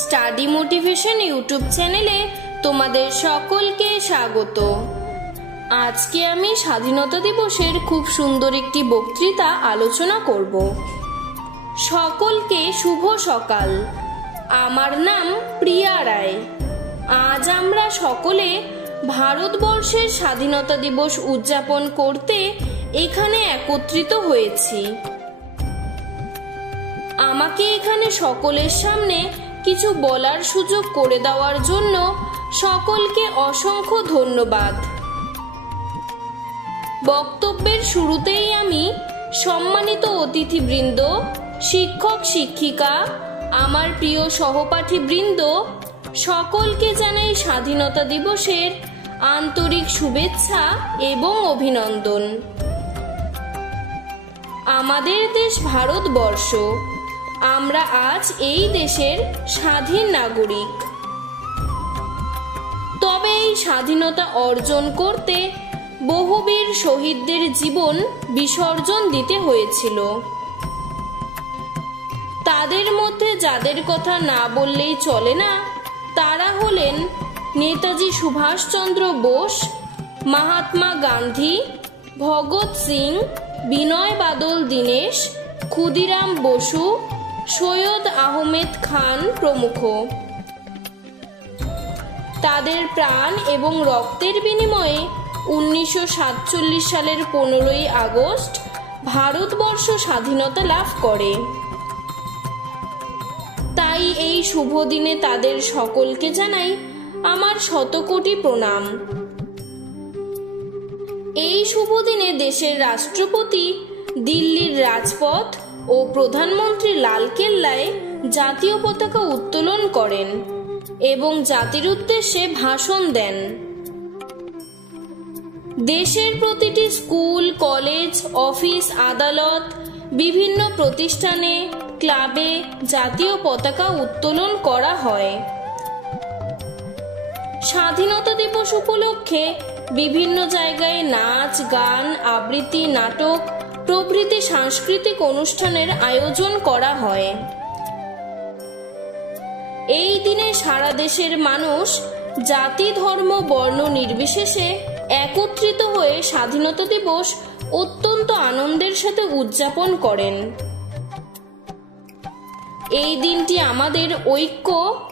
Study motivation YouTube চ্যানেলে তোমাদের সকলকে স্বাগত। আজকে আমি স্বাধীনতা দিবসের খুব সুন্দর একটি বক্তৃতা আলোচনা করব। সকলকে শুভ সকাল। আমার নাম প্রিয়া রায়। আজ আমরা সকলে ভারতবর্ষের স্বাধীনতা দিবস উদযাপন করতে এখানে একত্রিত হয়েছি। আমাকে এখানে সকলের সামনে কিছু বলার সুযোগ করে দেওয়ার জন্য সকলকে অসংখ্য ধন্যবাদ। বক্তব্যের শুরুতেই আমি সম্মানিত অতিথিবৃন্দ, শিক্ষক শিক্ষিকা, আমার প্রিয় সহপাঠীবৃন্দ সকলকে জানাই স্বাধীনতা দিবসের আন্তরিক শুভেচ্ছা এবং অভিনন্দন। আমাদের দেশ ভারতবর্ষ। আমরা আজ এই দেশের স্বাধীন নাগরিক। তবে এই স্বাধীনতা অর্জন করতে বহুবীর শহীদদের জীবন বিসর্জন দিতে হয়েছিল। তাদের মধ্যে যাদের কথা না বললেই চলে না, তারা হলেন নেতাজি সুভাষচন্দ্র বোস, মহাত্মা গান্ধী, ভগৎ সিং, বিনয় বাদল দীনেশ, ক্ষুদিরাম বসু, সৈয়দ আহমেদ খান প্রমুখ। তাদের প্রাণ এবং রক্তের বিনিময়ে 1947 সালের 15ই আগস্ট ভারতবর্ষ স্বাধীনতা লাভ করে। তাই এই শুভ দিনে তাদের সকলকে জানাই আমার শতকোটি প্রণাম। এই শুভ দিনে দেশের রাষ্ট্রপতি দিল্লির রাজপথ ও প্রধানমন্ত্রী লালকেল্লায় জাতীয় পতাকা উত্তোলন করেন এবং জাতির উদ্দেশ্যে ভাষণ দেন। দেশের প্রতিটি স্কুল, কলেজ, অফিস, আদালত, বিভিন্ন প্রতিষ্ঠানে, ক্লাবে জাতীয় পতাকা উত্তোলন করা হয়। স্বাধীনতা দিবস উপলক্ষে বিভিন্ন জায়গায় নাচ, গান, আবৃত্তি, নাটক প্রভৃতি সাংস্কৃতিক অনুষ্ঠানের আয়োজন করা হয়। এই দিনে সারা দেশের মানুষ জাতি, ধর্ম, বর্ণ নির্বিশেষে একত্রিত হয়ে স্বাধীনতা দিবস অত্যন্ত আনন্দের সাথে উদযাপন করেন। এই দিনটি আমাদের ঐক্য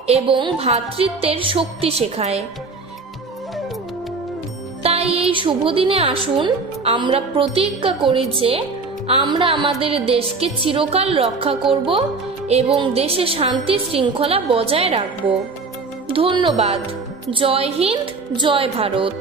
এবং ভ্রাতৃত্বের শক্তি শেখায়। তাই এই শুভ দিনে আসুন আমরা প্রতিজ্ঞা করি যে আমরা আমাদের দেশকে চিরকাল রক্ষা করব এবং দেশে শান্তি শৃঙ্খলা বজায় রাখব। ধন্যবাদ। জয় হিন্দ, জয় ভারত।